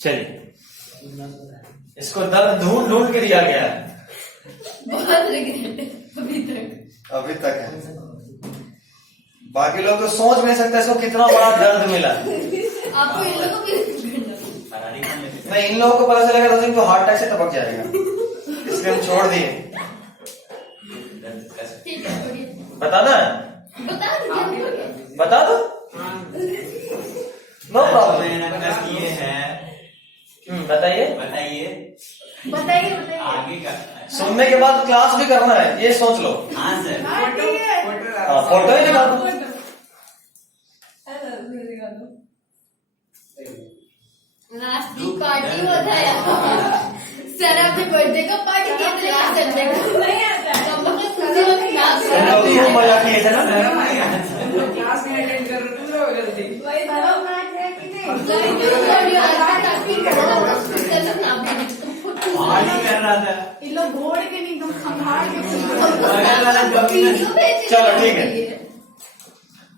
चलिए, इसको ढूंढ ढूंढ के दिया गया है, बहुत रिग्रेट है अभी तक है। बाकी लोग तो सोच नहीं सकते इसको कितना बड़ा दर्द मिला। आपको इन लोगों को भी नहीं, इन लोगों को पता चलेगा तो इनको हार्ट अटैक से टपक जाएगा, इसलिए हम छोड़ दिए। ठीक है, छोड़िए। बताना है? बता दो, नो प्रॉब्लम। ये है, बताइए बताइए बताइए आगे का। सुनने के बाद क्लास भी करना है, ये सोच लो। हाँ सर, फोटो ही दिखा दो। लास्ट वीक पार्टी होता है सर, अपने बर्थडे का पार्टी किया था लास्ट संडे को, नहीं आता है खूब मजा किए थे ना। क्लास नहीं अटेंड कर रहे थे जल्दी। पार्टी कर रहा था। इन लोग घोड़ के नहीं, तुम संभाल के चलो ठीक है,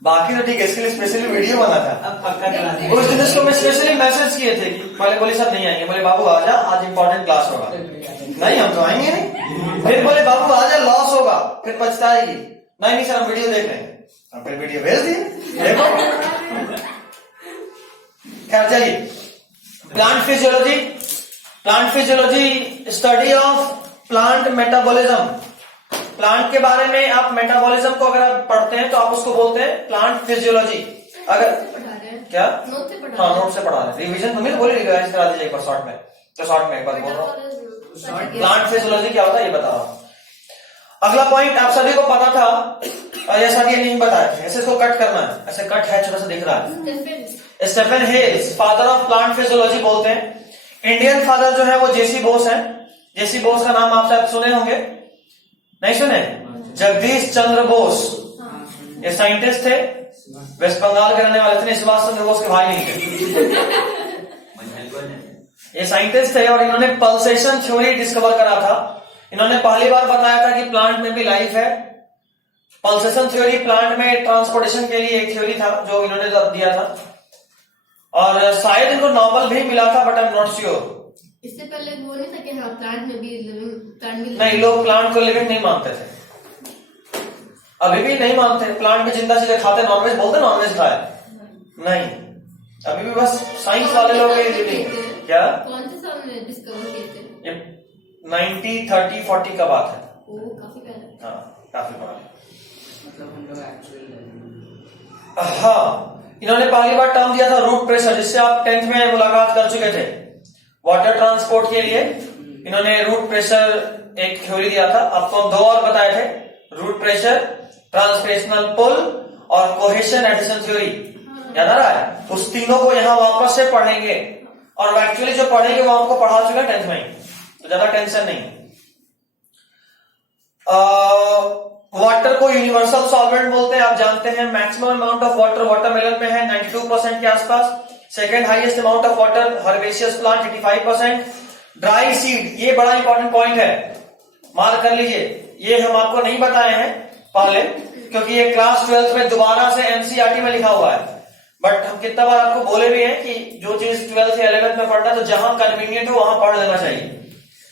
बाकी तो ठीक है। इसके लिए स्पेशली वीडियो बना था। अब पक्का करा दे। उस दिन इसको मैं स्पेशली मैसेज किए थे कि पहले बोले सब नहीं आएंगे, बोले बाबू आजा आज इंपॉर्टेंट क्लास होगा। नहीं हम तो आएंगे नहीं। फिर बोले बाबू आजा लॉस होगा, फिर पछताएगी। नहीं सर हम वीडियो देख रहे हैं, हम फिर वीडियो भेज दिए, देखो। खैर चलिए, plant physiology. Plant physiology study of plant metabolism. Plant के बारे में आप मेटाबॉलिज्म को अगर आप पढ़ते हैं तो आप उसको बोलते हैं प्लांट फिजियोलॉजी। अगर क्या नोट से पढ़ा, हाँ नोट से पढ़ा रहे, रिविजन तुम्हें बोले रिवाइज करा दीजिए एक बार शॉर्ट में। तो शॉर्ट में एक बार बोल रहा हूँ, प्लांट फिजियोलॉजी क्या होता है ये बता रहा हूँ। अगला पॉइंट आप सभी को पता था और ये सभी नहीं बताए थे, ऐसे इसको कट करना है। ऐसे कट है, छोटा सा दिख रहा है। Stephen Hales father of plant physiology बोलते हैं। इंडियन फादर जो है वो जेसी बोस है। जेसी बोस का नाम आप सब सुने होंगे, नहीं सुने? जगदीश चंद्र बोस, ये साइंटिस्ट थे, वेस्ट बंगाल के रहने वाले थे। सुभाष चंद्र बोस के भाई नहीं थे। ये साइंटिस्ट थे और इन्होंने पल्सेशन थ्योरी डिस्कवर करा था। इन्होंने पहली बार बताया था कि प्लांट में भी लाइफ है। पल्सेशन थ्योरी प्लांट में ट्रांसपोर्टेशन के लिए एक थ्योरी था जो इन्होंने दिया था, और शायद इनको नोबेल भी मिला था, but I am not sure. इससे पहले वो नहीं था कि हाँ प्लांट में भी लिविंग, प्लांट में नहीं, लोग प्लांट को लिविंग नहीं मानते थे, अभी भी नहीं मानते। प्लांट में जिंदा चीजें खाते, नॉनवेज बोलते, नॉनवेज खाए नहीं, अभी भी बस साइंस वाले लोग लिविंग। क्या कौन से साल में डिस्कवर किए थे? ये 90, 30, 40 का बात है। ओ काफी पहले। हाँ काफी बड़ा। मतलब हम लोग एक्चुअल हाँ, इन्होंने पहली बार टर्म दिया था रूट प्रेशर, जिससे आप 10th में मुलाकात कर चुके थे। वाटर ट्रांसपोर्ट के लिए इन्होंने रूट प्रेशर एक थ्योरी दिया था। आपको हम 2 और बताए थे, रूट प्रेशर, ट्रांसलेशनल पुल और कोहेशन एडिशन थ्योरी। याद आ रहा है? उस तीनों को यहाँ वापस से पढ़ेंगे, और एक्चुअली जो पढ़ेंगे वो आपको पढ़ा चुके हैं 10th में, तो ज्यादा टेंशन नहीं। वाटर को यूनिवर्सल सॉल्वेंट बोलते हैं, आप जानते हैं। Maximum amount of water watermelon में है 92% के आसपास। Second highest amount of water herbaceous plant 85%। Dry seed, ये बड़ा इंपॉर्टेंट पॉइंट है, मार्क कर लीजिए। ये हम आपको नहीं बताए हैं पहले, क्योंकि ये क्लास 12th में दोबारा से एनसीईआरटी में लिखा हुआ है, बट हम कितना बार आपको बोले भी हैं कि जो चीज 12th या 11th में पढ़ना है तो जहां कन्वीनियंट हो वहां पढ़ लेना चाहिए।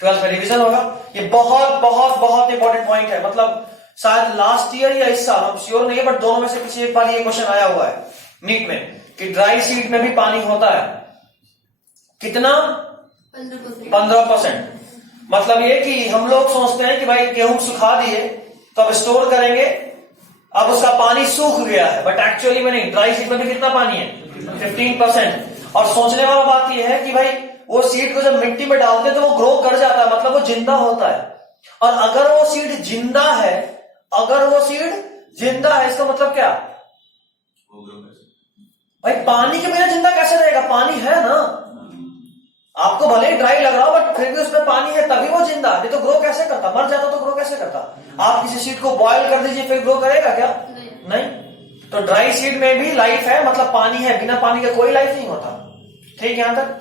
12th में रिविजन होगा। ये बहुत बहुत बहुत इंपॉर्टेंट पॉइंट है, मतलब शायद लास्ट ईयर या इस साल, हम श्योर नहीं है, बट दोनों में से किसी एक बार ये क्वेश्चन आया हुआ है नीट में कि ड्राई सीड में भी पानी होता है। कितना? 15%। मतलब ये कि हम लोग सोचते हैं कि भाई गेहूं सुखा दिए तो अब स्टोर करेंगे, अब उसका पानी सूख गया है, बट एक्चुअली में नहीं। ड्राई सीड में भी कितना पानी है? 15%। और सोचने वाला बात यह है कि भाई वो सीड को जब मिट्टी में डालते हैं तो वो ग्रो कर जाता है, मतलब वो जिंदा होता है। और अगर वो सीड जिंदा है, अगर वो सीड जिंदा है, इसका मतलब क्या? भाई पानी के बिना जिंदा कैसे रहेगा? पानी है ना, आपको भले ही ड्राई लग रहा हो बट फिर भी उसमें पानी है, तभी वो जिंदा है। नहीं तो ग्रो कैसे करता? मर जाता तो ग्रो कैसे करता? आप किसी सीड को बॉयल कर दीजिए फिर ग्रो करेगा क्या? नहीं। तो ड्राई सीड में भी लाइफ है, मतलब पानी है, बिना पानी के कोई लाइफ नहीं होता। ठीक है यहां तक?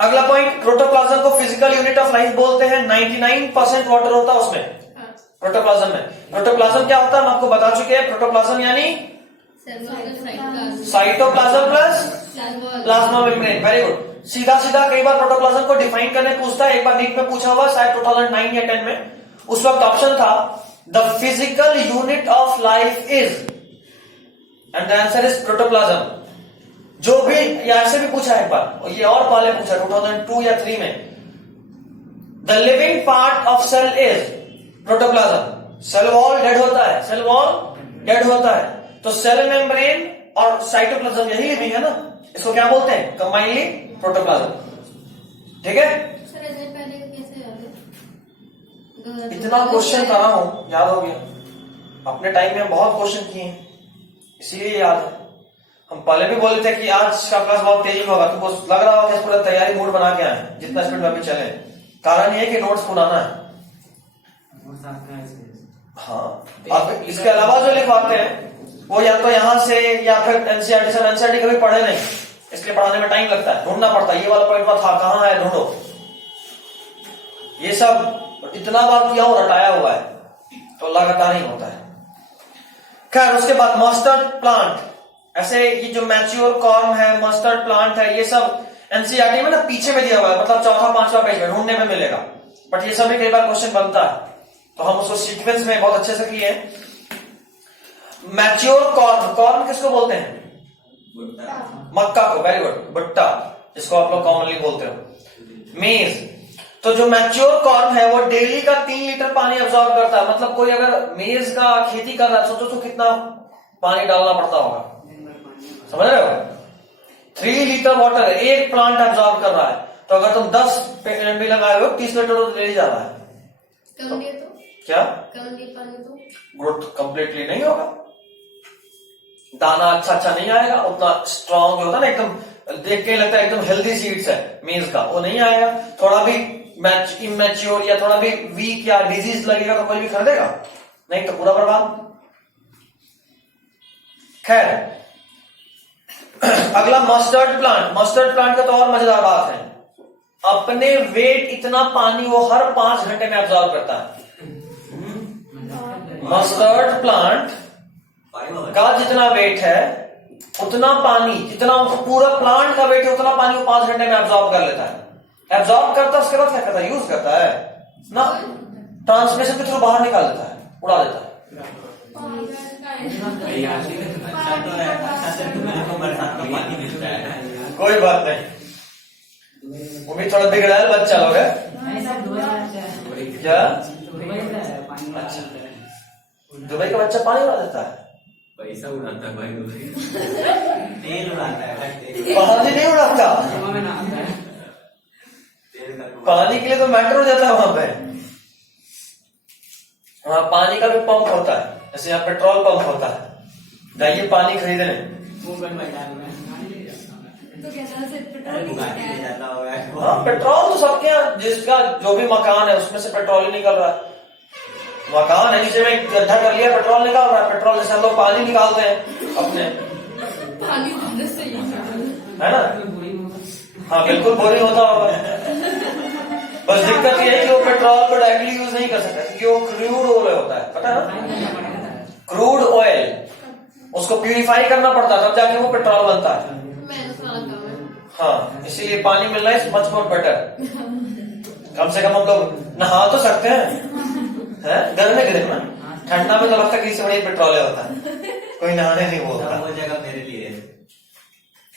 अगला पॉइंट, प्रोटोप्लाज्म को फिजिकल यूनिट ऑफ लाइफ बोलते हैं। 99% वाटर होता है उसमें, प्रोटोप्लाज्म में। प्रोटोप्लाज्म क्या होता है हम आपको बता चुके हैं। प्रोटोप्लाज्म यानी cytoplasm plus plasma membrane. Very good. सीधा सीधा कई बार प्रोटोप्लाज्म को डिफाइन करने पूछता है। एक बार नीट में पूछा हुआ शायद 2009 या 10 में। उस वक्त ऑप्शन था the physical unit of life is, and the answer is protoplasm. जो भी या ऐसे भी पूछा है एक बार, और ये और पहले पूछा 2002 या 3 में। The living part of cell is protoplasm. Cell wall dead होता है, सेल वॉल डेड होता है, तो सेल मेम्ब्रेन और साइटोप्लाज्म यही लिविंग है ना, इसको क्या बोलते हैं कंबाइनली प्रोटोप्लाज्म। ठीक है, सर ऐसे पहले कैसे याद है? इतना क्वेश्चन कर रहा हूं, याद हो गया। अपने टाइम में हम बहुत क्वेश्चन किए हैं, इसीलिए याद है। हम पहले भी बोले थे कि आज का क्लास बहुत तेजी होगा, तुमको लग रहा होगा कि पूरा तैयारी मूड बना के आए जितना स्पीड में अभी चले। कारण ये है कि नोट्स पुराना है। हाँ, अब इसके अलावा जो लिखवाते हैं वो या तो यहां से या फिर एनसीईआरटी से। एनसीईआरटी कभी पढ़े नहीं, इसलिए पढ़ाने में टाइम लगता है, ढूंढना पड़ता है। ये वाला पॉइंट था, कहां है ढूंढो। ये सब इतना बार किया और हटाया हुआ है, तो लगातार ही होता है। खैर, उसके बाद मस्टर्ड प्लांट, ऐसे ये जो मैच्योर कॉर्न है, मस्टर्ड प्लांट है, ये सब एनसीईआरटी में ना पीछे में दिया हुआ है, मतलब चौथा पांचवा पेज में ढूंढने में मिलेगा। बट ये सब भी कई बार क्वेश्चन बनता है, तो हम उसको सीक्वेंस में बहुत अच्छे से किए। मैच्योर कॉर्न, कॉर्न किसको बोलते हैं? मक्का को। Very good. भुट्टा, जिसको आप लोग कॉमनली बोलते हो। मेज, तो जो मैच्योर कॉर्न है वो डेली का 3 लीटर पानी एब्जॉर्ब करता है। मतलब कोई अगर मेज का खेती कर रहा है, सोचो तो कितना पानी डालना पड़ता होगा, समझ रहे हो? 3 लीटर वाटर एक प्लांट एब्जॉर्ब कर रहा है, तो अगर तुम 10 पेड़ भी लगाए हो 30 लीटर तो ले ही जा रहा है। कम दिए तो क्या कम दिए पानी तो ग्रोथ कंप्लीटली नहीं होगा, दाना अच्छा नहीं आएगा, उतना स्ट्रांग होता है ना, एकदम देख के लगता है एकदम हेल्दी सीड्स है मेज का, वो नहीं आएगा। थोड़ा भी इमेच्योर या थोड़ा भी वीक या डिजीज लगेगा तो कोई भी खरीदेगा नहीं, तो पूरा बर्बाद। खैर, अगला मस्टर्ड प्लांट। मस्टर्ड प्लांट का तो और मजेदार बात है, अपने वेट इतना पानी वो हर 5 घंटे में एब्जॉर्ब करता है। मस्टर्ड प्लांट का जितना वेट है उतना पानी, जितना पूरा प्लांट का वेट है उतना पानी वो 5 घंटे में एब्जॉर्ब कर लेता है। एब्जॉर्ब करता है, उसके बाद क्या करता है? यूज करता है ना, ट्रांसमिशन के थ्रू बाहर निकाल देता है, उड़ा देता है। कोई बात नहीं, वो भी थोड़ा बिगड़ा बच्चा लोग है क्या? अच्छा, दुबई का बच्चा पानी उड़ा देता है, पैसा उड़ाता है भाई, तेल उड़ाता है भाई, पानी नहीं उड़ाता। पानी के लिए तो मेट्रो जाता है वहां पे, वहां पानी का भी पंप होता है, जैसे यहाँ पेट्रोल पंप होता है, जाइए पानी खरीदने। तो कैसा से पेट्रोल हाँ, पेट्रोल तो सबके यहाँ, जिसका जो भी मकान है उसमें से पेट्रोल ही निकल रहा है। मकान है जिसे में गड्ढा कर लिया, पेट्रोल निकल रहा है। पेट्रोल जैसे हम लोग पानी निकालते हैं अपने, पानी ज्यादा सही है ना? हाँ बिल्कुल, बोरिंग होता होगा। बस दिक्कत ये है कि वो पेट्रोल को डायरेक्टली यूज नहीं कर सकता, क्योंकि वो क्रूड ऑयल होता है, पता है? क्रूड ऑयल, उसको प्यूरिफाई करना पड़ता है तब जाके वो पेट्रोल बनता है। हाँ, इसीलिए पानी मिलना इज मच मोर बेटर। कम से कम हम लोग नहा तो सकते हैं, गर्म में ठंडा में तो लगता है कि इससे बड़ी पेट्रोल होता है, कोई नहाने नहीं बोलता। वो जगह मेरे लिए।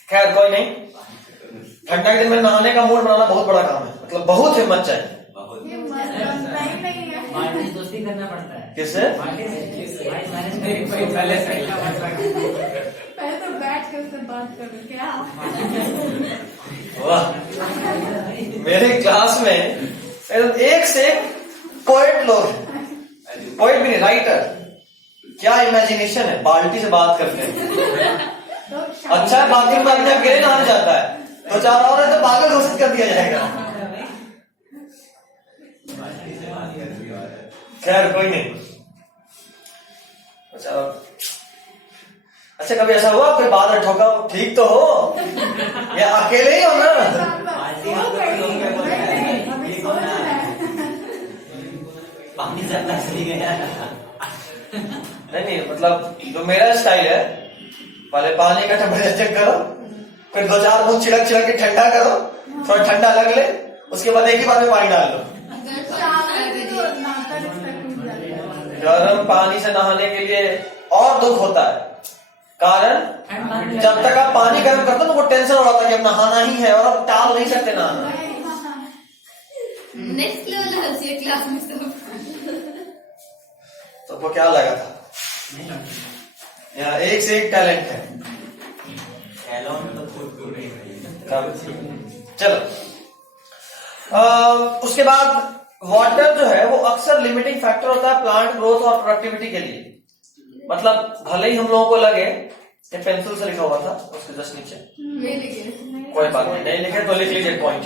खैर कोई नहीं, ठंडा के दिन में नहाने का मूड बनाना बहुत बड़ा काम है, मतलब बहुत हिम्मत चाहिए। दोस्ती करना पड़ता है। किससे? पहले तो बैठ के उससे बात करो क्या। वाह, मेरे क्लास में एक से एक पोएट लोग हैं, पोएट भी नहीं, राइटर। क्या इमेजिनेशन है, बाल्टी से बात करते हैं। अच्छा है, बाथरूम में अपने अकेले नहाने जाता है, तो 4 और है तो पागल घोषित कर दिया जाएगा। खैर कोई नहीं। अच्छा, कभी ऐसा हुआ कोई बात ठोका, ठीक तो हो या अकेले ही हो ना? पानी ज्यादा चली गया। नहीं, मतलब जो मेरा स्टाइल है पहले पानी का टेम्परेचर चेक करो, फिर 2-4 बूंद छिड़क छिड़क के ठंडा करो, थोड़ा ठंडा लग ले, उसके बाद एक ही बार में पानी डाल लो। गर्म पानी से नहाने के लिए और दुख होता है, कारण जब तक आप पानी गर्म करते हो तो वो टेंशन हो रहा था कि अब नहाना ही है और अब टाल नहीं सकते नहाना। नेक्स्ट लेवल हंसी है क्लास में सब। तो वो क्या लगा था, यहाँ एक से एक टैलेंट है। एलोन तो खुद नहीं भाई। चलो उसके बाद वाटर जो है वो अक्सर लिमिटिंग फैक्टर होता है प्लांट ग्रोथ और प्रोडक्टिविटी के लिए। मतलब भले ही हम लोगों को लगे, ये पेंसिल से लिखा हुआ था उसके जस्ट नीचे, कोई बात नहीं लिखे तो लिख लीजिए पॉइंट।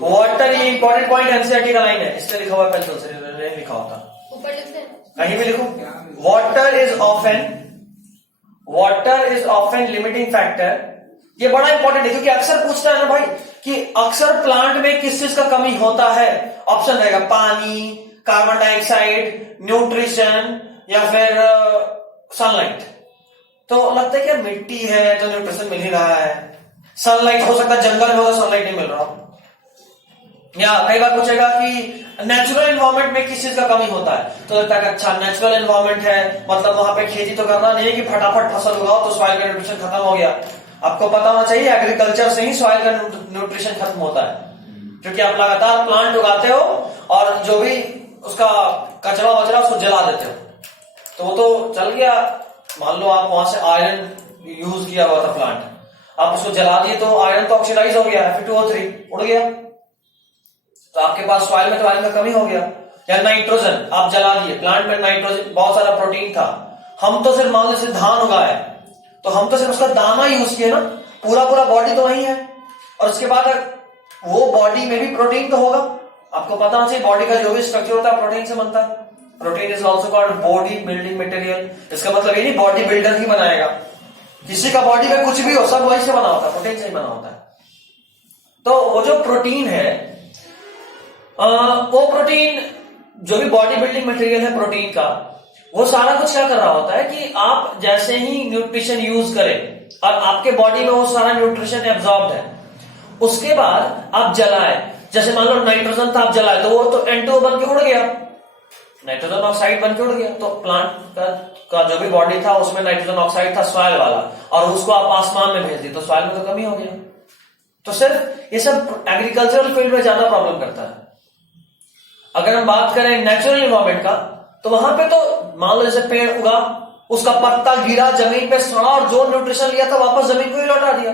वाटर, ये इंपॉर्टेंट पॉइंट एनसीईआरटी का लाइन है, इससे लिखा हुआ है, पेंसिल से नहीं लिखा होता, ऊपर लिखते कहीं भी लिखो। Water is often limiting factor. ये बड़ा इंपॉर्टेंट है क्योंकि अक्सर पूछता है ना भाई कि अक्सर प्लांट में किस चीज का कमी होता है। ऑप्शन रहेगा पानी, कार्बन डाइऑक्साइड, न्यूट्रिशन या फिर सनलाइट। तो लगता है कि मिट्टी है तो न्यूट्रिशन मिल ही रहा है, सनलाइट हो सकता है जंगल में होगा सनलाइट नहीं मिल रहा, या कई बार पूछेगा कि नेचुरल एनवायरनमेंट में किस चीज का कमी होता है। तो लगता है कि अच्छा नेचुरल एनवायरनमेंट है, मतलब वहां पे खेती तो करना नहीं है कि फटाफट फसल उगाओ तो सॉइल का न्यूट्रिशन खत्म हो गया। आपको पता होना चाहिए एग्रीकल्चर से ही सॉइल का न्यूट्रिशन खत्म होता है, क्योंकि आप लगातार प्लांट उगाते हो और जो भी उसका कचरा वचरा उसको जला देते हो, तो वो तो चल गया। मान लो आप वहां से आयरन यूज किया हुआ था प्लांट, आप उसको जला दिए तो आयरन तो ऑक्सीडाइज हो गया, Fe2O3 उड़ गया, तो आपके पास सॉइल में तो आयरन का कमी हो गया। या नाइट्रोजन आप जला दिए, प्लांट में नाइट्रोजन बहुत सारा प्रोटीन था, हम तो सिर्फ मान लो जैसे धान उगाए तो हम तो सिर्फ उसका दाना यूज किए ना, पूरा बॉडी तो वही है। और उसके बाद वो बॉडी में भी प्रोटीन तो होगा, आपको पता होना चाहिए बॉडी का जो भी स्ट्रक्चर होता है प्रोटीन से बनता है। Protein is also called body building material. इसका मतलब ये नहीं बॉडी बिल्डर ही बनाएगा, किसी का बॉडी में कुछ भी हो सब वही से बना होता है, प्रोटीन से ही बना होता है। तो वो जो प्रोटीन है, वो प्रोटीन जो भी बॉडी बिल्डिंग मटेरियल है प्रोटीन का, वो सारा कुछ क्या कर रहा होता है कि आप जैसे ही न्यूट्रिशन यूज करें और आपके बॉडी में वो सारा न्यूट्रिशन एब्जॉर्ब है, उसके बाद आप जलाए, जैसे मान लो नाइट्रोजन था आप जलाए तो वो तो N2O बन के उड़ गया, नाइट्रोजन ऑक्साइड बन के उड़ गया। तो प्लांट का जो भी बॉडी था उसमें नाइट्रोजन ऑक्साइड था सॉइल वाला, और उसको आप आसमान में भेज दिए तो सॉइल में तो कमी हो गया। तो सिर्फ ये सब एग्रीकल्चरल फील्ड में ज्यादा प्रॉब्लम करता है। अगर हम बात करें नेचुरल एनवायरनमेंट का, तो वहां पे तो मान लो जैसे पेड़ उगा, उसका पत्ता गिरा जमीन पे सड़ा और जो न्यूट्रिशन लिया था वापस जमीन को ही लौटा दिया,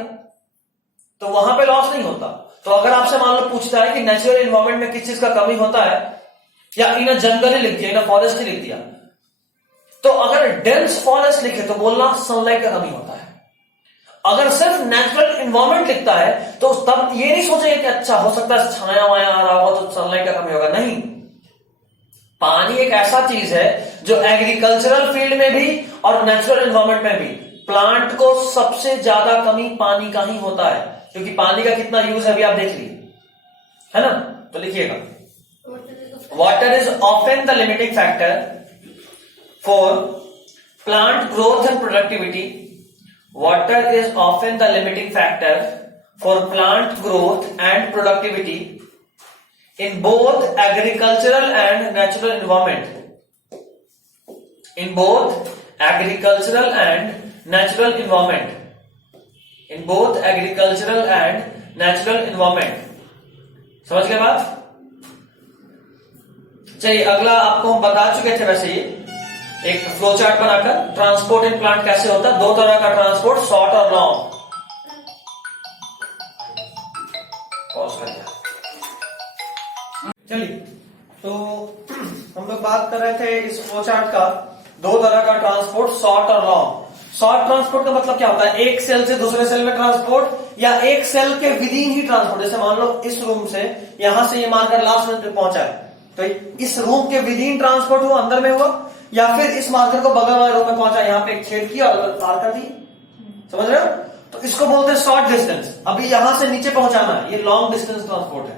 तो वहां पे लॉस नहीं होता। तो अगर आपसे मान लो पूछता है कि नेचुरल एनवायरनमेंट में किस चीज का कमी होता है, या इन जंगल ही लिख दिया, इन फॉरेस्ट ही लिख दिया, तो अगर डेंस फॉरेस्ट लिखे तो बोलना सनलाइट का कमी होता है। अगर सिर्फ नेचुरल एनवायरनमेंट लिखता है तो तब ये नहीं सोचेंगे कि अच्छा हो सकता है छाया वाया आ रहा होगा तो सनलाइट का कमी होगा, नहीं। पानी एक ऐसा चीज है जो एग्रीकल्चरल फील्ड में भी और नेचुरल एनवायरनमेंट में भी प्लांट को सबसे ज्यादा कमी पानी का ही होता है, क्योंकि पानी का कितना यूज है अभी आप देख लीजिए, है ना। तो लिखिएगा, water is often the limiting factor for plant growth and productivity. Water is often the limiting factor for plant growth and productivity in both agricultural and natural environment. In both agricultural and natural environment. In both agricultural and natural environment. समझ गए बात? चलिए अगला आपको हम बता चुके थे वैसे ये एक फ्लो चार्ट बनाकर ट्रांसपोर्ट इन प्लांट कैसे होता है। दो तरह का ट्रांसपोर्ट, शॉर्ट और लॉन्ग। पॉज कर दिया। चलिए तो हम लोग बात कर रहे थे इस फ्लो चार्ट का, दो तरह का ट्रांसपोर्ट, शॉर्ट और लॉन्ग। शॉर्ट ट्रांसपोर्ट का मतलब क्या होता है, एक सेल से दूसरे सेल में ट्रांसपोर्ट, या एक सेल के विद इन ही ट्रांसपोर्ट। जैसे मान लो इस रूम से यहां से ये मानकर लास्ट मिनट पे पहुंचा है, तो इस रूम के विद इन ट्रांसपोर्ट हुआ, अंदर में हुआ, या फिर इस मार्कर को बगल वाले रूम में पहुंचा, यहां पे एक छेद किया और पार कर दी, समझ रहे हो। तो इसको बोलते हैं शॉर्ट डिस्टेंस। अभी यहां से नीचे पहुंचाना है, ये लॉन्ग डिस्टेंस ट्रांसपोर्ट है,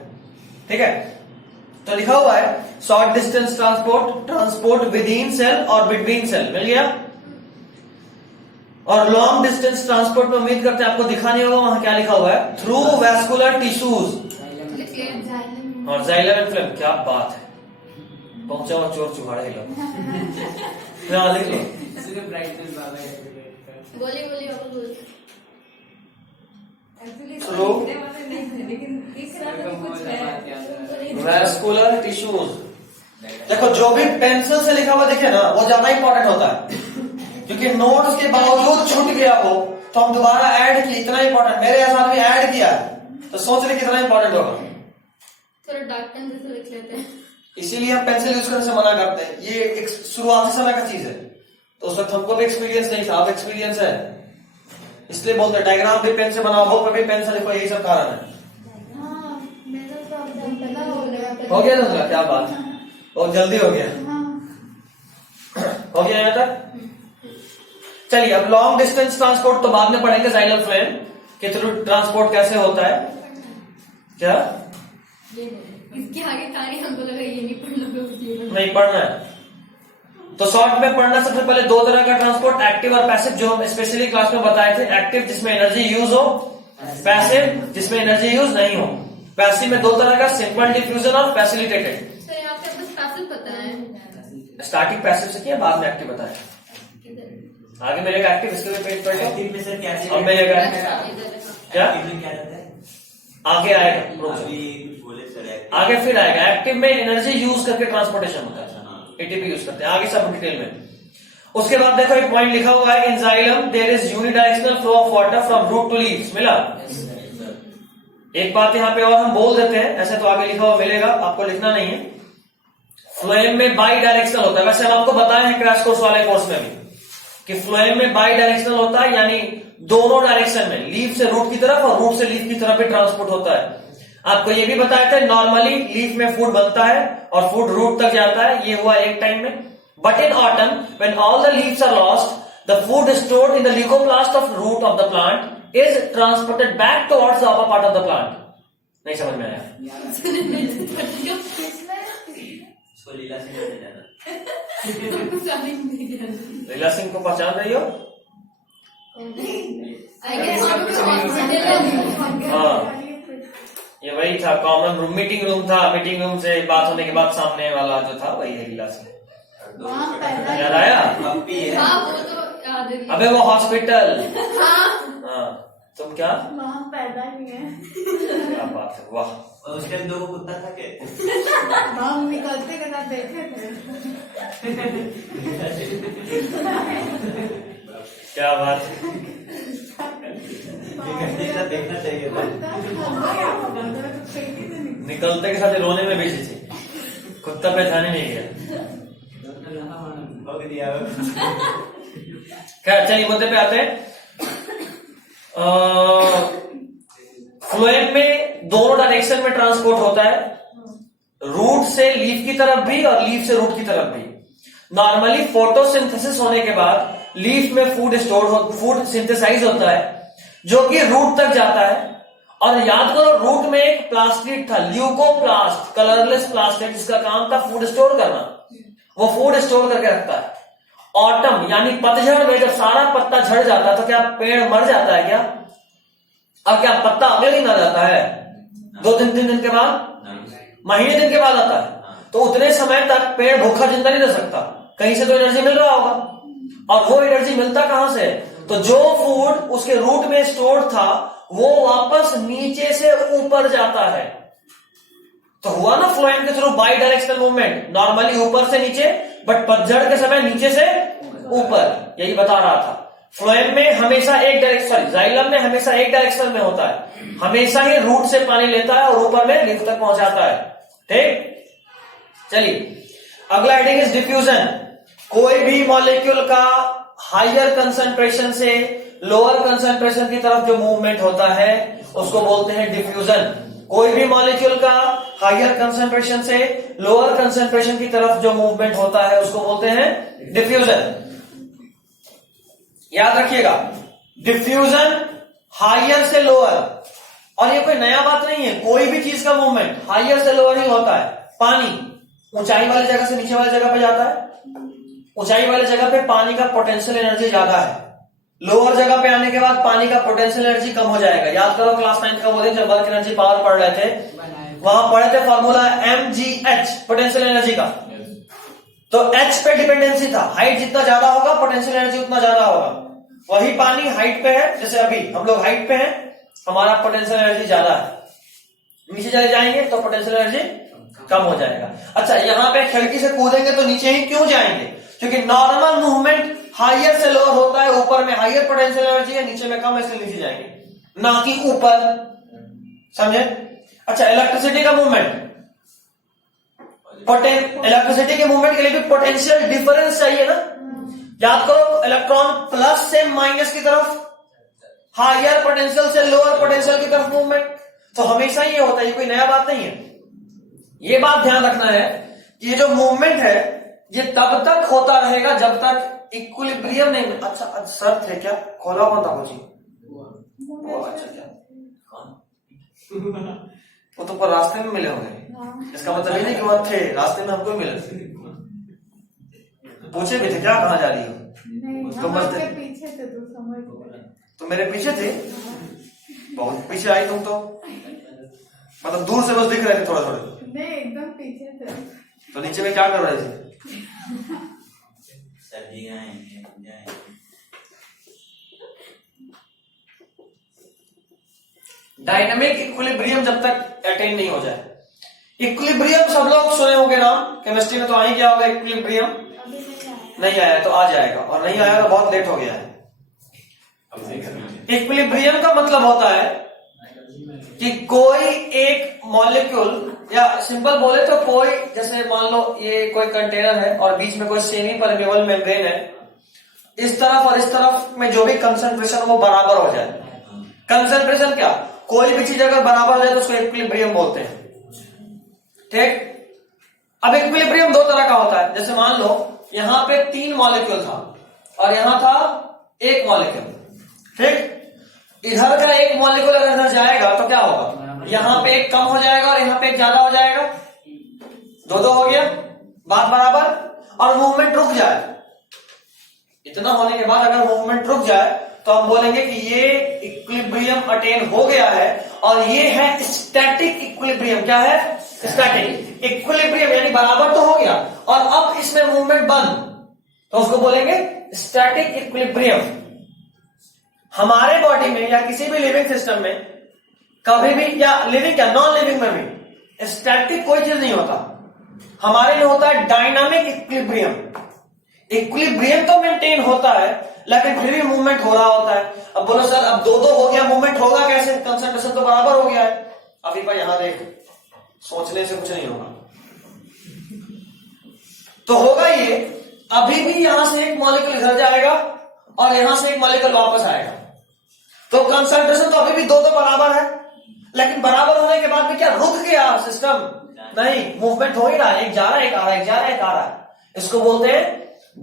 ठीक है। तो लिखा हुआ है short distance transport, transport within cell और बिटवीन सेल, मिल गया। और लॉन्ग डिस्टेंस ट्रांसपोर्ट में उम्मीद करते हैं आपको दिखा नहीं होगा, वहां क्या लिखा हुआ है, थ्रू वैस्कुलर टिश्यूज और जाइलम एंड फ्लेम। क्या बात है, पहुंचा हुआ चोर चुहाड़ा ही लोग। लिख लो। इसलिए ब्राइटनेस ज्यादा है। बोलिए बोलिए आप बोलिए। Through vascular tissues. देखो जो भी पेंसिल से लिखा हुआ दिखे ना वो ज्यादा इंपॉर्टेंट होता है, क्योंकि नोट्स के बावजूद छूट गया हो तो हम दोबारा ऐड किए, इतना इंपॉर्टेंट। मेरे ऐसा आदमी ऐड किया तो सोच रहे कितना इंपॉर्टेंट होगा। थोड़ा डार्क पेन से लिख लेते हैं। इसीलिए हम पेंसिल यूज करने से मना करते हैं, ये एक शुरुआती समय का चीज है। तो उस वक्त हमको भी एक्सपीरियंस नहीं था, अब एक्सपीरियंस है, इसलिए बोलते हैं डायग्राम भी पेन से बनाओ, बुक पे भी पेन से लिखो, यही सब कारण है। हो गया ना, क्या बात, बहुत जल्दी हो गया। हो गया यहाँ तक। चलिए अब लॉन्ग डिस्टेंस ट्रांसपोर्ट तो बाद में पढ़ेंगे, जाइलम फ्लेम के थ्रू ट्रांसपोर्ट कैसे होता है। क्या इसके आगे कहानी हमको लगा ये नहीं पढ़ना, नहीं पढ़ना है तो शॉर्ट में पढ़ना। सबसे पहले दो तरह का ट्रांसपोर्ट, एक्टिव और पैसिव, जो हम स्पेशली क्लास में बताए थे। एक्टिव जिसमें एनर्जी यूज हो, पैसिव जिसमें एनर्जी यूज नहीं हो। पैसिव में दो तरह का, सिंपल डिफ्यूजन और फैसिलिटेटेड। सर यहाँ पे बस पैसिव पता है। स्टार्टिंग पैसिव से किया, बाद में एक्टिव बताया। आगे मिलेगा एक्टिव, इसके भी पेज पढ़ एक्टिव में सर क्या अब मिलेगा क्या, एक्टिव में क्या रहता है? आगे आएगा, अभी कुछ बोले सर एक्टिव। आगे फिर आएगा। एक्टिव में एनर्जी यूज करके ट्रांसपोर्टेशन होता है, एटीपी यूज करते हैं, आगे सब डिटेल में। उसके बाद देखो एक पॉइंट लिखा हुआ है, in xylem there is unidirectional flow of water from root to leaves. मिला? एक बात यहाँ पे और हम बोल देते हैं, ऐसे तो आगे लिखा हुआ मिलेगा, आपको लिखना नहीं है। फ्लोएम में बाई डायरेक्शनल होता है, वैसे हम आपको बताए हैं क्रैश कोर्स वाले कोर्स में भी कि फ्लोएम में बाई डायरेक्शनल होता है, यानी दोनों डायरेक्शन में, लीफ से रूट की तरफ और रूट से लीफ की तरफ भी ट्रांसपोर्ट होता है। आपको ये भी बताया था, नॉर्मली लीफ में फूड बनता है और फूड रूट तक जाता है, ये हुआ एक टाइम में। But in autumn when all the leaves are lost, the food stored in the leucoplast of root of the plant is transported back towards the upper part of the plant. नहीं समझ में आया? उसको लीला सिंह कहते हैं ना। लीला सिंह को पहचान रही हो? हाँ, ये वही था, कॉमन रूम, मीटिंग रूम था, मीटिंग रूम से बात होने के बाद सामने वाला जो था वही है लीला सिंह। याद आया? पप्पी है। हाँ वो तो याद है। अबे वो हॉस्पिटल। हाँ हाँ, तुम क्या? वहाँ पैदा ही है। क्या बात है, वाह। और उस टाइम दो कुत्ता था के हम निकलते के साथ देखे थे। क्या बात है, देखना चाहिए था। निकलते के साथ रोने में बेची थी, कुत्ता पहचाने नहीं गया। हो गया। क्या, चलिए मुद्दे पे आते हैं। फ्लोएम में दोनों डायरेक्शन में ट्रांसपोर्ट होता है, रूट से लीफ की तरफ भी और लीफ से रूट की तरफ भी। नॉर्मली फोटोसिंथेसिस होने के बाद लीफ में फूड सिंथेसाइज होता है जो कि रूट तक जाता है। और याद करो, रूट में एक प्लास्टिड था, ल्यूकोप्लास्ट, कलरलेस प्लास्टिड, जिसका काम था फूड स्टोर करना। वो फूड स्टोर करके रखता है। ऑटम यानी पतझड़ में जब सारा पत्ता झड़ जाता है तो क्या पेड़ मर जाता है क्या? और क्या पत्ता अगले दिन आ जाता है? 2-3 दिन के बाद, महीने दिन के बाद आता है। तो उतने समय तक पेड़ भूखा जिंदा नहीं रह सकता, कहीं से तो एनर्जी मिल रहा होगा। और वो एनर्जी मिलता कहां से? तो जो फूड उसके रूट में स्टोर था वो वापस नीचे से ऊपर जाता है। तो हुआ ना फ्लोएम के through by directional movement, normally ऊपर से नीचे, बट पतझड़ के समय नीचे से ऊपर, यही बता रहा था। फ्लोएम में हमेशा एक डायरेक्शन, जाइलम में हमेशा एक डायरेक्शन में होता है, हमेशा ही रूट से पानी लेता है और ऊपर में लीफ तक पहुंचाता है। ठीक, चलिए अगला हेडिंग इज डिफ्यूजन। कोई भी मॉलिक्यूल का हायर कंसंट्रेशन से लोअर कंसंट्रेशन की तरफ जो मूवमेंट होता है उसको बोलते हैं डिफ्यूजन। कोई भी मॉलिक्यूल का हायर कंसंट्रेशन से लोअर कंसंट्रेशन की तरफ जो मूवमेंट होता है उसको बोलते हैं डिफ्यूजन। याद रखिएगा, डिफ्यूजन हायर से लोअर, और ये कोई नया बात नहीं है, कोई भी चीज का मूवमेंट हायर से लोअर ही होता है। पानी ऊंचाई वाली जगह से नीचे वाली जगह पे जाता है, ऊंचाई वाली जगह पे पानी का पोटेंशियल एनर्जी ज्यादा है, लोअर जगह पे आने के बाद पानी का पोटेंशियल एनर्जी कम हो जाएगा। याद करो क्लास 9 का वो दिन जब वर्क एनर्जी पावर पढ़ रहे थे, वहां पढ़े थे फॉर्मूला mgh पोटेंशियल एनर्जी का। तो h पे डिपेंडेंसी था, हाइट जितना ज्यादा होगा पोटेंशियल एनर्जी उतना ज्यादा होगा। वही पानी हाइट पे है, जैसे अभी हम लोग हाइट पे हैं, हमारा पोटेंशियल एनर्जी ज्यादा है, नीचे चले जाएंगे तो पोटेंशियल एनर्जी कम हो जाएगा। अच्छा, यहाँ पे खिड़की से कूदेंगे तो नीचे ही क्यों जाएंगे? क्योंकि नॉर्मल मूवमेंट हायर से लोअर होता है, ऊपर में हायर पोटेंशियल एनर्जी है, नीचे में कम है, इसलिए नीचे जाएंगे, ना कि ऊपर। समझे? अच्छा, इलेक्ट्रिसिटी का मूवमेंट, इलेक्ट्रिसिटी के मूवमेंट के लिए भी पोटेंशियल डिफरेंस चाहिए ना। याद करो, इलेक्ट्रॉन प्लस से माइनस की तरफ, हायर पोटेंशियल से लोअर पोटेंशियल की तरफ मूवमेंट, तो हमेशा ये होता है, ये कोई नया बात नहीं है। ये बात ध्यान रखना है कि ये जो मूवमेंट है ये तब तक होता रहेगा जब तक इक्विलिब्रियम नहीं। अच्छा, सर थे क्या? खोला हुआ था कुछ? अच्छा, क्या वो तो पर रास्ते में मिले होंगे, इसका मतलब ये नहीं कि वो थे, रास्ते में हमको मिले। पूछे भी थे क्या कहाँ जा रही हो? नहीं, उसको हम बस आपके पीछे थे तो समझ गए। तो मेरे पीछे थे, बहुत पीछे आई तुम तो, मतलब दूर से बस दिख रहे थे थोड़ा थोड़ा। नहीं, एकदम पीछे थे। तो नीचे में क्या कर रहे थे? डायनामिक इक्विलिब्रियम जब तक अटेन नहीं हो जाए। इक्विलिब्रियम सब लोग सुने होंगे नाम, केमिस्ट्री में तो आई क्या होगा इक्विलिब्रियम? अभी नहीं आया तो आ जाएगा, और नहीं आया तो बहुत लेट हो गया है। इक्विलिब्रियम का मतलब होता है कि कोई एक मॉलिक्यूल, या सिंपल बोले तो कोई, जैसे मान लो ये कोई कंटेनर है और बीच में कोई सेमी परमेबल मेम्ब्रेन है, इस तरफ और इस तरफ में जो भी कंसंट्रेशन वो बराबर हो जाए। कंसंट्रेशन क्या, कोई भी चीज अगर बराबर हो जाए तो उसको इक्विलिब्रियम बोलते हैं। ठीक, अब इक्विलिब्रियम दो तरह का होता है। जैसे मान लो यहां पे 3 मॉलिक्यूल था और यहां था 1 मॉलिक्यूल। ठीक, इधर का 1 मॉलिक्यूल अगर इधर जाएगा तो क्या होगा? यहां पे 1 कम हो जाएगा और यहां पे 1 ज्यादा हो जाएगा, 2-2 हो गया, बात बराबर। और मूवमेंट रुक जाए, इतना होने के बाद अगर मूवमेंट रुक जाए तो हम बोलेंगे कि ये इक्विलिब्रियम अटेन हो गया है, और ये है स्टैटिक इक्विलिब्रियम। क्या है? स्टैटिक इक्विलिब्रियम, यानी बराबर तो हो गया और अब इसमें मूवमेंट बंद, तो उसको बोलेंगे स्टैटिक इक्विलिब्रियम। हमारे बॉडी में या किसी भी लिविंग सिस्टम में कभी भी, या लिविंग क्या नॉन लिविंग में भी, स्टैटिक कोई चीज नहीं होता। हमारे में होता है डायनामिक इक्विलिब्रियम। इक्विलिब्रियम तो मेंटेन होता है लेकिन फिर भी मूवमेंट हो रहा होता है। अब बोलो सर, अब 2-2 हो गया, मूवमेंट होगा कैसे? कंसंट्रेशन तो बराबर हो गया है। अभी भाई यहां देख, सोचने से कुछ नहीं होगा, तो होगा ये, अभी भी यहां से 1 मॉलिक्यूल इधर जाएगा और यहां से 1 मॉलिक्यूल वापस आएगा, तो कंसंट्रेशन तो अभी भी 2-2 बराबर है। लेकिन बराबर होने के बाद भी क्या रुक गया सिस्टम? नहीं, मूवमेंट हो ही रहा है, 1 जा रहा है, 1 आ रहा है, 1 जा रहा है, 1 आ रहा है। इसको बोलते हैं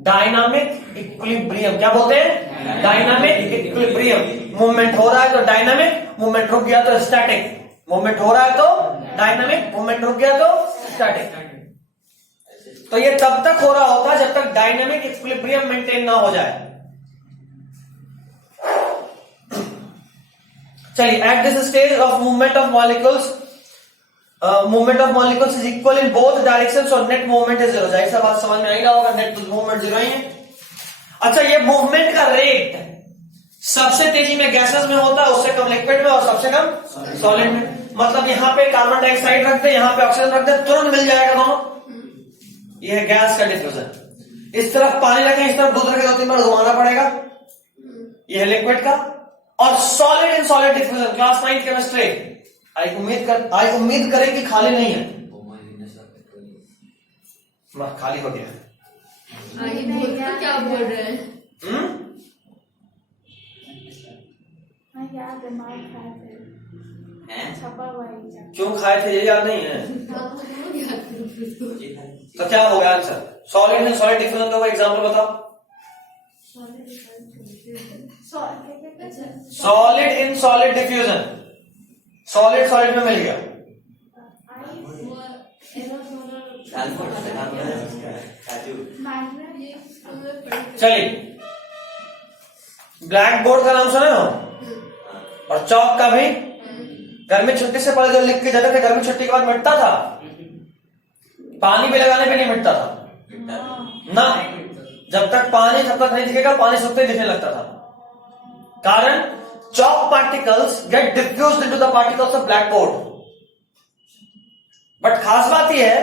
डायनामिक इक्विलिब्रियम। क्या बोलते हैं? Dynamic equilibrium. मूवमेंट हो रहा है तो डायनामिक, मूवमेंट रुक गया तो स्टैटिक। मूवमेंट हो रहा है तो डायनामिक, मूवमेंट रुक गया तो स्टैटिक। तो ये तब तक हो रहा होता है जब तक डायनामिक इक्विलिब्रियम मेंटेन ना हो जाए। चलिए, at this stage of movement of molecules, movement of molecules is equal in both directions और नेट मूवमेंट इज 0। जाहिर सा बात समझ में आई रहा होगा, नेट मूवमेंट 0 ही है। अच्छा, ये मूवमेंट का रेट सबसे तेजी में गैसेस में होता है, उससे कम लिक्विड में और सबसे कम सॉलिड में। मतलब यहां पे कार्बन डाइऑक्साइड रख दे, यहां पे ऑक्सीजन रख दे, तुरंत मिल जाएगा दोनों। ये है गैस का डिफ्यूजन। इस तरफ पानी रखें, इस तरफ दूध रखें, 2-3 बार घुमाना पड़ेगा। ये है लिक्विड का। और solid in solid diffusion, class 9 chemistry. आई उम्मीद करें कि खाली नहीं है, खाली हो गया। क्या बोल रहे हैं? याद है, मार खाए थे, छपा हुआ है। क्यों खाए थे ये याद नहीं है? तो क्या होगा answer? Solid in solid diffusion का कोई एग्जांपल बताओ। Solid in solid diffusion, solid solid में मिल गया। चलिए, ब्लैक बोर्ड का नाम सुने हो, और चौक का भी। गर्मी छुट्टी से पहले जो लिख के जाते थे, गर्मी छुट्टी के बाद मिटता था, पानी भी लगाने पे नहीं मिटता था ना। जब तक पानी तब तक नहीं दिखेगा, पानी सूखते ही दिखने लगता था। कारण chalk particles get diffused into the particles of blackboard। But खास बात यह है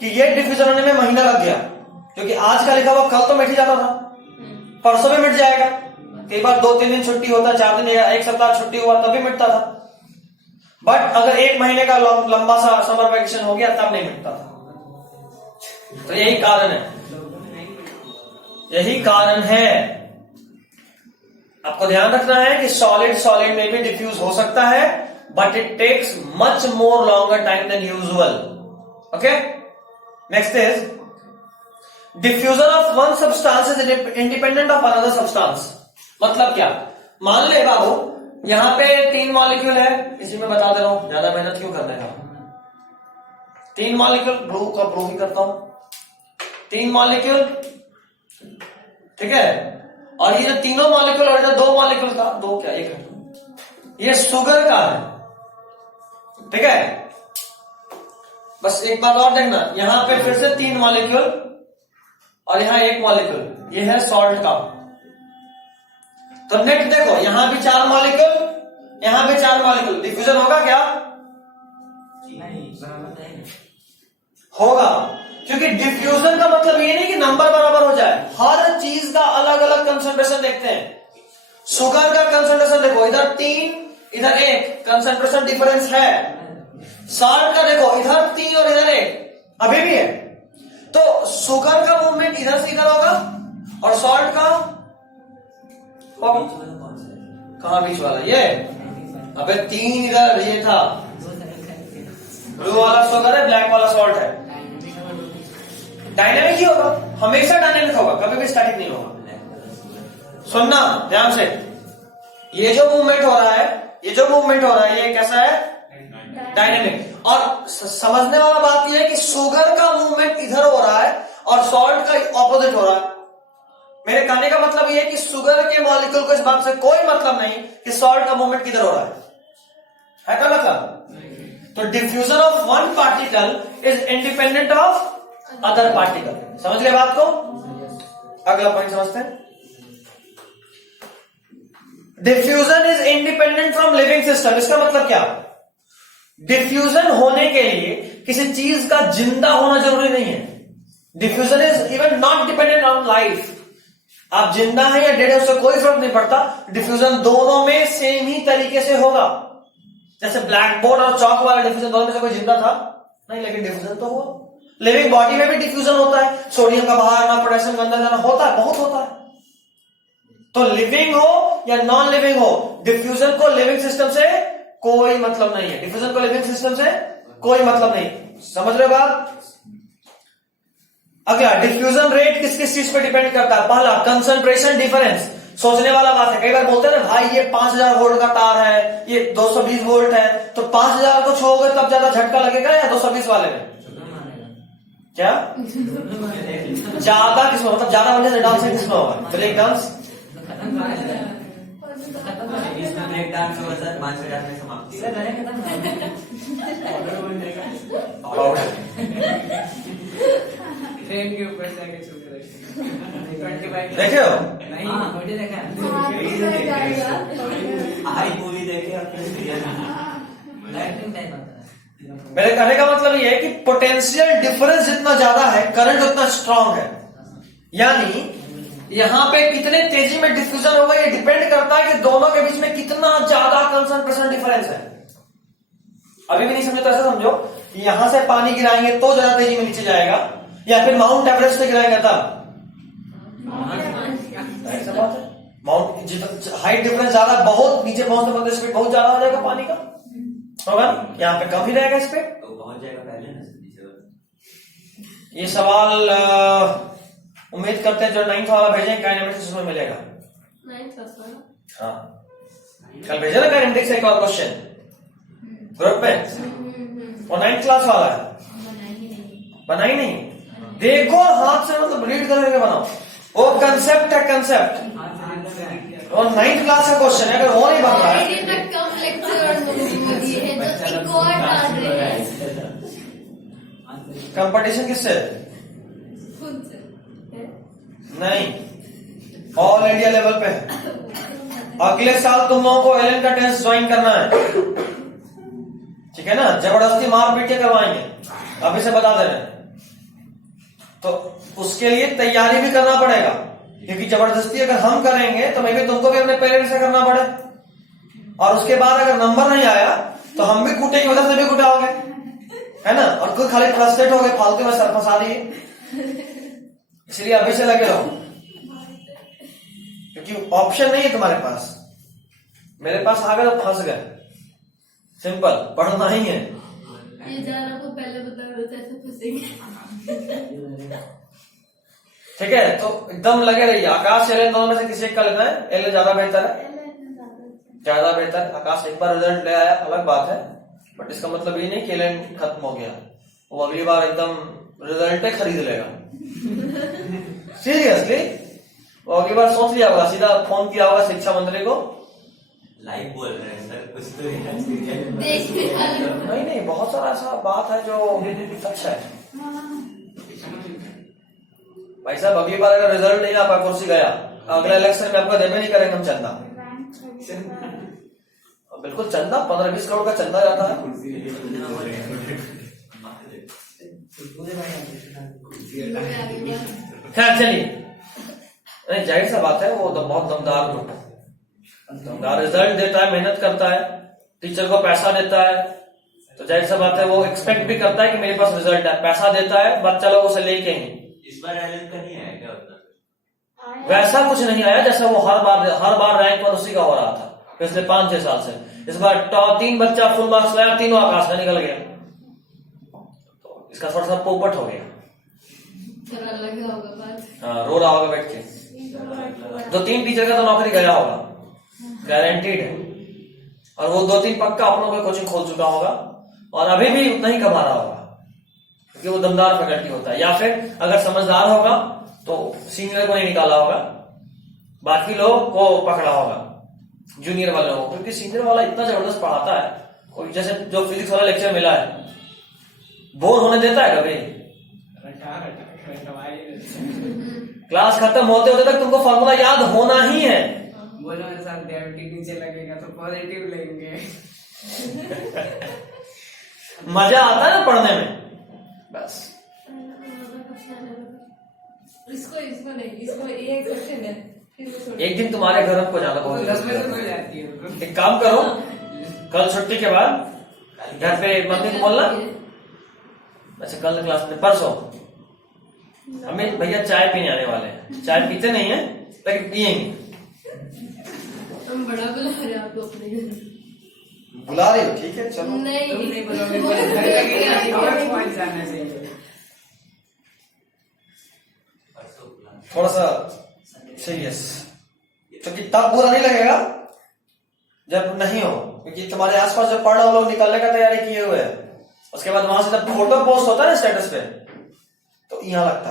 कि ये डिफ्यूजन होने में महीना लग गया, क्योंकि आज का लिखा हुआ कल तो मिट ही जाता था, परसों भी मिट जाएगा। कई बार 2-3 दिन छुट्टी होता, 4 दिन या 1 सप्ताह छुट्टी हुआ तभी मिटता था। बट अगर 1 महीने का लंबा सा समर वैकेशन हो गया तब नहीं मिटता था। तो यही कारण है, यही कारण है। आपको ध्यान रखना है कि सॉलिड में भी डिफ्यूज हो सकता है, but it takes much more longer time than usual. Okay, next is diffusion of one substance is independent of another substance. मतलब क्या? मान ले बाबू यहां पे 3 मॉलिक्यूल है, इसी में बता दे रहा हूं, ज्यादा मेहनत क्यों करने का। 3 मॉलिक्यूल, ब्लू का ब्लू ही करता हूं, 3 मॉलिक्यूल, ठीक है। और ये जो तीनों मॉलिक्यूल और 2 मॉलिक्यूल का, 2 क्या 1 है, ये शुगर का है, ठीक है। बस एक बात और देखना, यहां पे फिर से 3 मॉलिक्यूल और यहां 1 मॉलिक्यूल, ये है सॉल्ट का। तो नेट देखो, यहां भी 4 मॉलिक्यूल, यहां भी 4 मॉलिक्यूल, डिफ्यूजन होगा क्या? होगा, क्योंकि डिफ्यूजन का मतलब ये नहीं कि नंबर बराबर हो जाए, हर चीज का अलग अलग कंसंट्रेशन देखते हैं। शुगर का कंसंट्रेशन देखो, इधर 3 इधर 1, कंसंट्रेशन डिफरेंस है। सॉल्ट का देखो, इधर 3 और इधर 1, अभी भी है। तो शुगर का मूवमेंट इधर से इधर होगा और सॉल्ट का कहां बीच वाला, ये अबे 3 इधर, ये था ब्लू वाला शुगर है, ब्लैक वाला सॉल्ट है। डायनेमिक ही होगा, हमेशा डायनेमिक होगा, कभी भी स्टैटिक नहीं होगा। सुनना ध्यान से, ये जो मूवमेंट हो रहा है, ये जो मूवमेंट हो रहा है, ये कैसा है? डायनेमिक। और समझने वाला बात यह है कि शुगर का मूवमेंट इधर हो रहा है और सॉल्ट का ऑपोजिट हो रहा है। मेरे कहने का मतलब यह है कि शुगर के मॉलिक्यूल को इस बात से कोई मतलब नहीं कि सॉल्ट का मूवमेंट किधर हो रहा है क्या मतलब? तो diffusion of one particle is independent of other particle. समझ गए बात को? अगला पॉइंट समझते हैं। Diffusion is independent from living system. इसका मतलब क्या? डिफ्यूजन होने के लिए किसी चीज का जिंदा होना जरूरी नहीं है। Diffusion is even not dependent on life. आप जिंदा हैं या डेड है उससे कोई फर्क नहीं पड़ता, डिफ्यूजन दोनों में सेम ही तरीके से होगा। जैसे ब्लैक बोर्ड और चौक वाला डिफ्यूजन, दोनों में से कोई जिंदा था नहीं, लेकिन डिफ्यूजन तो हुआ। लिविंग बॉडी में भी डिफ्यूजन होता है, सोडियम का बाहर आना, पोटेशियम का अंदर जाना होता है, बहुत होता है। तो लिविंग हो या नॉन लिविंग हो, डिफ्यूजन को लिविंग सिस्टम से कोई मतलब नहीं है। डिफ्यूजन को लिविंग सिस्टम से कोई मतलब नहीं। समझ रहे हो बात? अगला, डिफ्यूजन रेट किस किस चीज पे डिपेंड करता है? पहला, कंसंट्रेशन डिफरेंस। सोचने वाला बात है, कई बार बोलते हैं ना भाई ये 5000 वोल्ट का तार है, ये 220 वोल्ट है, तो 5000 को छूओगे तब ज्यादा झटका लगेगा या 220 वाले में? क्या ज्यादा किसमें, मतलब ज्यादा वजह से डांस किसमें होगा? Break dance. ब्रेक डांस होगा सर 5000 में समाप्ति। ट्रेन के ऊपर से आके छूट रहे। देखे हो? नहीं, मुझे देखा है। आई मूवी देखे और फिर सीरियल लाइटिंग टाइम आता है। मेरे कहने का मतलब ये है कि पोटेंशियल डिफरेंस जितना ज्यादा है, करंट उतना स्ट्रांग है। यानी यहां पे कितने तेजी में डिफ्यूजन होगा ये डिपेंड करता है कि दोनों के बीच में कितना ज्यादा कंसंट्रेशन डिफरेंस है। अभी भी नहीं समझे तो ऐसा समझो, यहां से पानी गिराएंगे तो ज्यादा तेजी में नीचे जाएगा, या फिर माउंट एवरेस्ट से गिराएंगे तब? ऐसा बात है, माउंट हाइट डिफरेंस ज्यादा, बहुत नीचे पहुंचने पर स्पीड बहुत ज्यादा हो जाएगा पानी का, होगा। यहाँ पे कम ही रहेगा स्पीड, तो पहुंच जाएगा पहले ना। ये सवाल उम्मीद करते हैं जो 9th वाला भेजेंगे काइनेमेटिक्स उसमें मिलेगा। 9th क्लास वाला? हाँ, कल भेजे ना काइनेमेटिक्स एक और क्वेश्चन ग्रुप में, वो 9th क्लास वाला है। बनाई नहीं? देखो हाथ से, मतलब रीड करके बनाओ। वो कंसेप्ट है, कंसेप्ट और 9th क्लास का क्वेश्चन है, अगर वो नहीं बन रहा है मेरे में कम लेक्चर दिए हैं तो एक और डाल रहे हैं कंपटीशन किससे? खुद से। नहीं, ऑल इंडिया लेवल पे है। अगले साल तुम लोगों को एलन का टेस्ट ज्वाइन करना है, ठीक है ना? जबरदस्ती मार पीट के करवाएंगे, अभी से बता दे रहे हैं। तो उसके लिए तैयारी भी करना पड़ेगा, क्योंकि जबरदस्ती अगर हम करेंगे तो मे भी तुमको भी अपने पेरेंट्स से करना पड़े, और उसके बाद अगर नंबर नहीं आया तो हम भी कूटे की वजह से भी कुटाओगे, है ना? और खुद खाली फ्रस्ट्रेट हो गए, फालतू में सर फंसा दिए। इसलिए अभी से लगे रहो, क्योंकि ऑप्शन नहीं है तुम्हारे पास। मेरे पास आ गए तो फंस गए, सिंपल, पढ़ना ही है। ये जाना को पहले बता दो तो ऐसे फंसेंगे। ठीक है, तो एकदम लगे रहिए। आकाश एलन दोनों में से किसी एक का लेना है? एलन ज्यादा बेहतर है, ज्यादा बेहतर। आकाश एक बार रिजल्ट ले आया अलग बात है, बट इसका मतलब ये नहीं कि एलन खत्म हो गया। वो अगली बार एकदम रिजल्ट खरीद लेगा। सीरियसली, वो अगली बार सोच लिया होगा, सीधा फोन किया होगा शिक्षा मंत्री को, लाइव बोल रहे हैं सर, कुछ तो देखने वाले नहीं, बहुत सारा ऐसा बात है जो सच है। भाई साहब, अगली बार अगर रिजल्ट नहीं आ पाया, कुर्सी गया, अगले इलेक्शन में आपका देवे नहीं करेंगे हम चंदा। बिल्कुल चंदा, 15-20 करोड़ का चंदा जाता है। खैर चलिए, नहीं जाहिर सा बात है, वो तो बहुत दमदार ग्रुप है, दमदार रिजल्ट देता है, मेहनत करता है, टीचर को पैसा देता है, तो जाहिर सा बात है वो एक्सपेक्ट भी करता है कि मेरे पास रिजल्ट है, पैसा देता है, बच्चा लोग उसे लेके ही। इस बार एलन का नहीं आया क्या उतना? वैसा कुछ नहीं आया जैसा वो हर बार रैंक पर उसी का हो रहा था पिछले 5-6 साल से। इस बार 3 बच्चा फुल मार्क्स लाया, तीनों आकाश में निकल गया, तो इसका थोड़ा सा पोपट हो गया। लगा होगा बात। हाँ, रो रहा होगा बैठ के। 2-3 टीचर का तो नौकरी गया होगा, गारंटीड है, और वो 2-3 पक्का अपनों को कोचिंग खोल चुका होगा, और अभी भी उतना ही कमा रहा होगा, क्योंकि वो दमदार फैकल्टी होता है। या फिर अगर समझदार होगा तो सीनियर को नहीं निकाला होगा, बाकी लोग को पकड़ा होगा, जूनियर वाले को, क्योंकि सीनियर वाला इतना जबरदस्त पढ़ाता है। कोई जैसे जो फिजिक्स वाला लेक्चर मिला है, बोर होने देता है कभी? क्लास खत्म होते होते तक तुमको फॉर्मूला याद होना ही है। बोलो मेरे साथ ग्रेविटी नीचे लगेगा तो पॉजिटिव लेंगे। मजा आता है ना पढ़ने में, बस। इसको नहीं, इसको ये क्वेश्चन है, एक दिन तुम्हारे घर हमको जाना बहुत 10 में से कोई जाती है। एक काम करो, कल छुट्टी के बाद घर पे मम्मी को बोलना, अच्छा कल क्लास में, परसों हमें भैया चाय पीने आने वाले हैं। चाय पीते नहीं है लेकिन पियेंगे। हम बड़ा बुला रहे हैं आपको अपने घर। बुला रही हो? ठीक है, चलो। नहीं, तुम नहीं बोलोगे वो तो घर देख के जाके और आएंगे। पॉइंट जाना चाहिए। थोड़ा सा सीरियस, क्योंकि तब बुरा नहीं लगेगा जब नहीं हो, क्योंकि तुम्हारे आसपास जब पढ़ रहे लोग निकलने का तैयारी किए हुए हैं, उसके बाद वहां से जब फोटो पोस्ट होता है ना स्टेटस पे, तो यहाँ लगता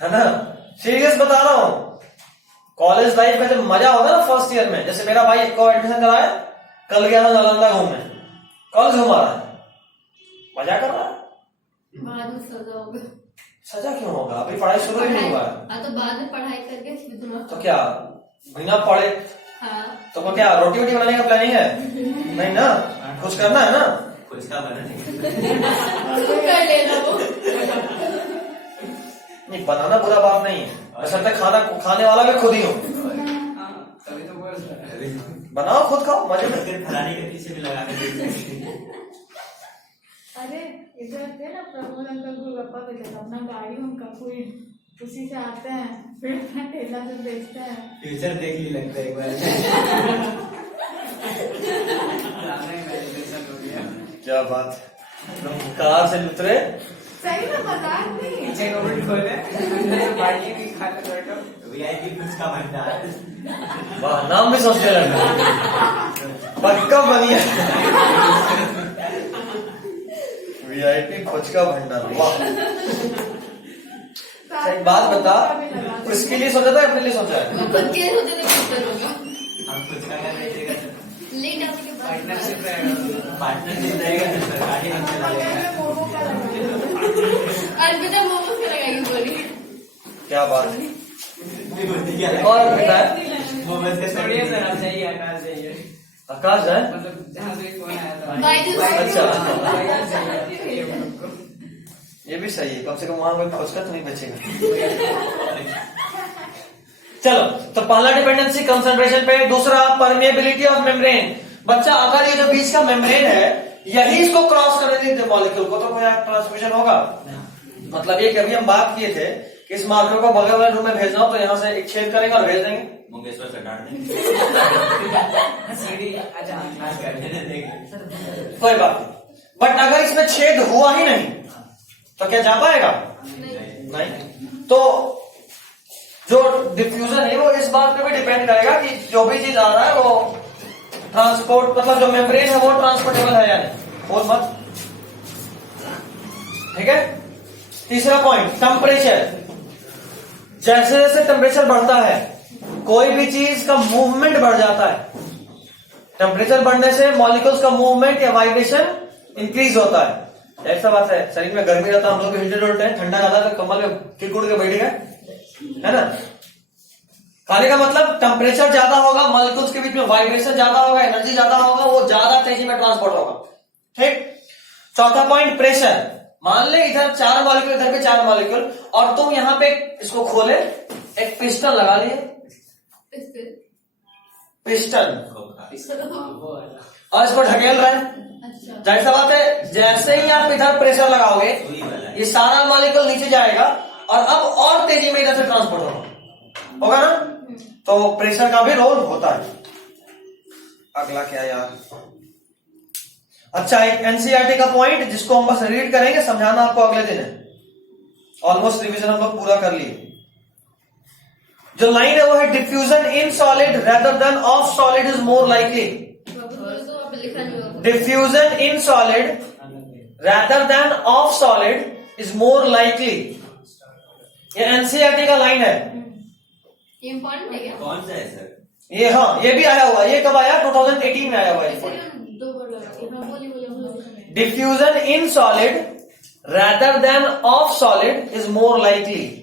है ना? सीरियस बता रहा हूँ। कॉलेज लाइफ का जब मजा होता है ना फर्स्ट ईयर में, जैसे मेरा भाई को एडमिशन कराया, कल गया था नालंदा घूमने, कल घुमा रहा है, मजा कर रहा है। बाद में सजा होगा। सजा क्यों होगा? अभी पढ़ाई शुरू ही नहीं हुआ है। तो बाद में पढ़ाई करके फिर तुम्हारा तो क्या बिना पढ़े हाँ तो क्या रोटी वोटी बनाने का प्लानिंग है? नहीं ना, कुछ करना है ना। कुछ का बना नहीं। कर लेना वो। नहीं, बनाना बुरा बात नहीं है, बशर्ते खाने वाला भी खुद ही हो। तभी तो बोल रहा है। बनाओ, खुद खाओ, मजे में। फिर फलाने के पीछे भी लगा के अरे इधर थे ना प्रमोद अंकल गोलगप्पा बेचते हैं, अपना गाड़ी उनका कोई उसी से आते हैं, फिर अपना ठेला से बेचते हैं। फ्यूचर देख ली लगता है एक बार। क्या बात है, कार से उतरे, सही में मजाक नहीं। पीछे को भी खोले, अंदर बाटी भी खा के बैठो। VIP कुछ का भंडार। वाह, नाम भी सोचने लगा, पक्का बनिया। VIP खोज का भंडार, वाह। एक बात बता, इसके लिए सोचा था अपने लिए सोचा है? वो खुद के होते थे बेहतर होगा। हम कुछ का क्या रहेगा? लेट आने के बाद पार्टनरशिप रहेगा। पार्टनरशिप रहेगा तो सरकारी हम चला लेगा। मोमो का लगा अर्पिता मोमोज का लगाएगी बोली। क्या बात है। क्या और बताए वो बस के छोड़िए सर, आप जाइए, आकाश जाइए। आकाश है? मतलब जहाँ से फोन आया था। बाइजूस। अच्छा। बाइजूस जाइए, ये उनको। ये भी सही है, कम से कम वहां कोई खोजका तो नहीं बचेगा। चलो, तो पहला डिपेंडेंसी कंसंट्रेशन पे, दूसरा परमेबिलिटी ऑफ मेम्ब्रेन। बच्चा अगर ये जो बीच का मेम्ब्रेन है यही इसको क्रॉस करने देते मॉलिक्यूल को, तो कोई ट्रांसमिशन होगा? मतलब ये कि अभी हम बात किए थे कि इस मार्कर को बगल वाले रूम में भेजना हो तो यहाँ से एक छेद करेंगे और भेज देंगे। मुंगेश्वर से डांट देंगे। सीढ़ी, अच्छा, क्लास कर देंगे। कोई बात नहीं, बट अगर इसमें छेद हुआ ही नहीं तो क्या जा पाएगा? नहीं। तो जो डिफ्यूजन है वो इस बात पे भी डिपेंड करेगा कि जो भी चीज आ रहा है वो ट्रांसपोर्ट, मतलब जो मेम्ब्रेन है वो ट्रांसपोर्टेबल है या नहीं। बोल मत, ठीक है। तीसरा पॉइंट, टेम्परेचर। जैसे जैसे टेम्परेचर बढ़ता है कोई भी चीज का मूवमेंट बढ़ जाता है। टेम्परेचर बढ़ने से मॉलिक्यूल्स का मूवमेंट या वाइब्रेशन इंक्रीज होता है। ऐसा बात है, शरीर में गर्मी रहता है, हम लोग भी हिलते डुलते हैं, ठंडा ज्यादा तो कमल में किरकुड़ के बैठ गए, है ना। कहने का मतलब टेम्परेचर ज्यादा होगा, मॉलिक्यूल्स के बीच में वाइब्रेशन ज्यादा होगा, एनर्जी ज्यादा होगा, वो ज्यादा तेजी में ट्रांसपोर्ट होगा। ठीक। चौथा पॉइंट, प्रेशर। मान ले इधर 4 मॉलिक्यूल, इधर भी 4 मॉलिक्यूल, और तुम यहां पे इसको खोले, एक पिस्टन लगा लिए, पिस्टन, और इसको ढकेल रहे हैं। अच्छा। जाहिर सा बात है, जैसे ही आप इधर प्रेशर लगाओगे ये सारा मॉलिक्यूल नीचे जाएगा और अब और तेजी में इधर से ट्रांसपोर्ट होगा ना। तो प्रेशर का भी रोल होता है। अगला क्या यार, अच्छा एक एनसीईआरटी का पॉइंट जिसको हम बस रीड करेंगे, समझाना आपको अगले दिन है। ऑलमोस्ट रिवीजन हम लोग पूरा कर लिए। जो लाइन है वो है, diffusion in solid rather than of solid is more likely. Diffusion in solid rather than of solid is more likely. ये एनसीईआरटी का लाइन है। ये इम्पोर्टेंट है क्या? कौन सा है सर? ये हाँ, ये भी आया हुआ, ये कब आया? 2018 में आया हुआ है। दो बार लगा के, हाँ बोलिए। Diffusion in solid rather than of solid is more likely.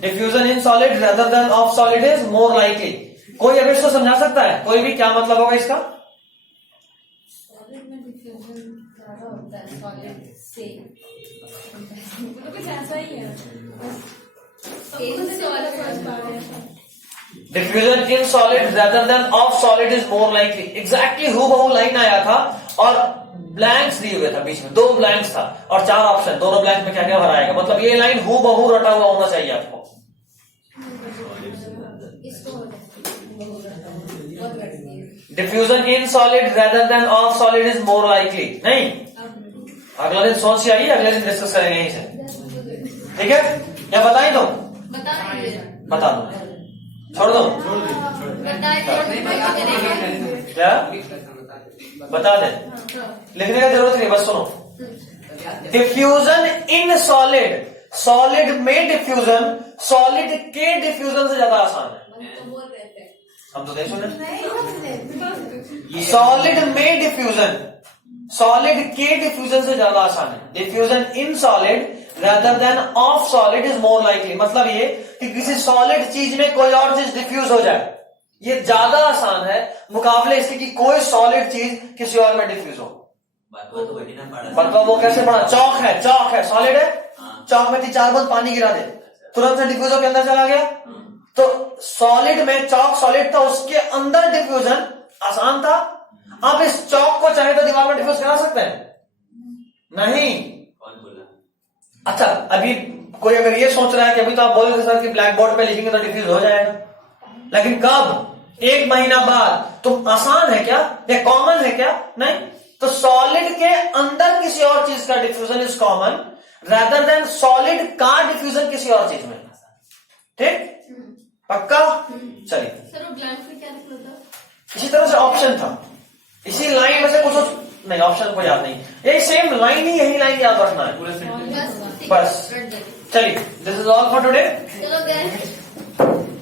Diffusion in solid rather than of solid is more likely. कोई अब इसको समझा सकता है? कोई भी, क्या मतलब होगा इसका? सॉलिड में डिफ्यूजन ज्यादा होता है सॉलिड से, कुछ ऐसा ही है। Diffusion in solid rather than of solid is more likely. Exactly हूबहू लाइन आया था और ब्लैंक्स दिए हुए था, बीच में 2 ब्लैंक्स था और 4 ऑप्शन। दोनों ब्लैंक में क्या क्या भराएगा, मतलब ये लाइन हूबहू रटा हुआ होना चाहिए आपको। Diffusion in solid rather than of solid is more likely. नहीं, अगला दिन सोच के आइए, अगले दिन डिस्कस करेंगे यहीं से, ठीक है। क्या बताई दो? बता दो, छोड़ दो, क्या बता दे, लिखने का जरूरत नहीं, बस सुनो। डिफ्यूजन इन सॉलिड, सॉलिड में डिफ्यूजन सॉलिड के डिफ्यूजन से ज्यादा आसान है। हम तो नहीं सुने। सॉलिड में डिफ्यूजन सॉलिड के डिफ्यूजन से ज्यादा आसान है। Diffusion in solid rather than of solid is more likely. मतलब ये कि किसी सॉलिड चीज में कोई और चीज डिफ्यूज हो जाए, ये ज्यादा आसान है मुकाबले इसके कि कोई सॉलिड चीज किसी और में डिफ्यूज हो। मतलब वो कैसे पड़ा? चौक है, चौक है, सॉलिड है, चौक में 3-4 बूंद पानी गिरा दे, तुरंत से डिफ्यूजन के अंदर चला गया। तो सॉलिड में चौक सॉलिड था, उसके अंदर डिफ्यूजन आसान था। आप इस चौक को चाहे तो दीवार में डिफ्यूज करा सकते हैं? नहीं। कौन बोला? अच्छा, अभी कोई अगर ये सोच रहा है कि अभी तो आप बोलोगे सर कि ब्लैक बोर्ड पे लिखेंगे तो डिफ्यूज हो जाएगा, लेकिन कब? 1 महीना बाद। तो आसान है क्या? ये कॉमन है क्या? नहीं। तो सॉलिड के अंदर किसी और चीज का diffusion is common rather than solid का डिफ्यूजन किसी और चीज में। ठीक, पक्का? चलिए, सर वो ब्लैंक में क्या लिखा था? इसी तरह से ऑप्शन था, इसी लाइन में से कुछ नहीं, ऑप्शन को याद नहीं, ये सेम लाइन ही, यही लाइन याद रखना है। पूरा सेंटेंस बस बस। रट दे। चलिए, this is all for today. चलो गए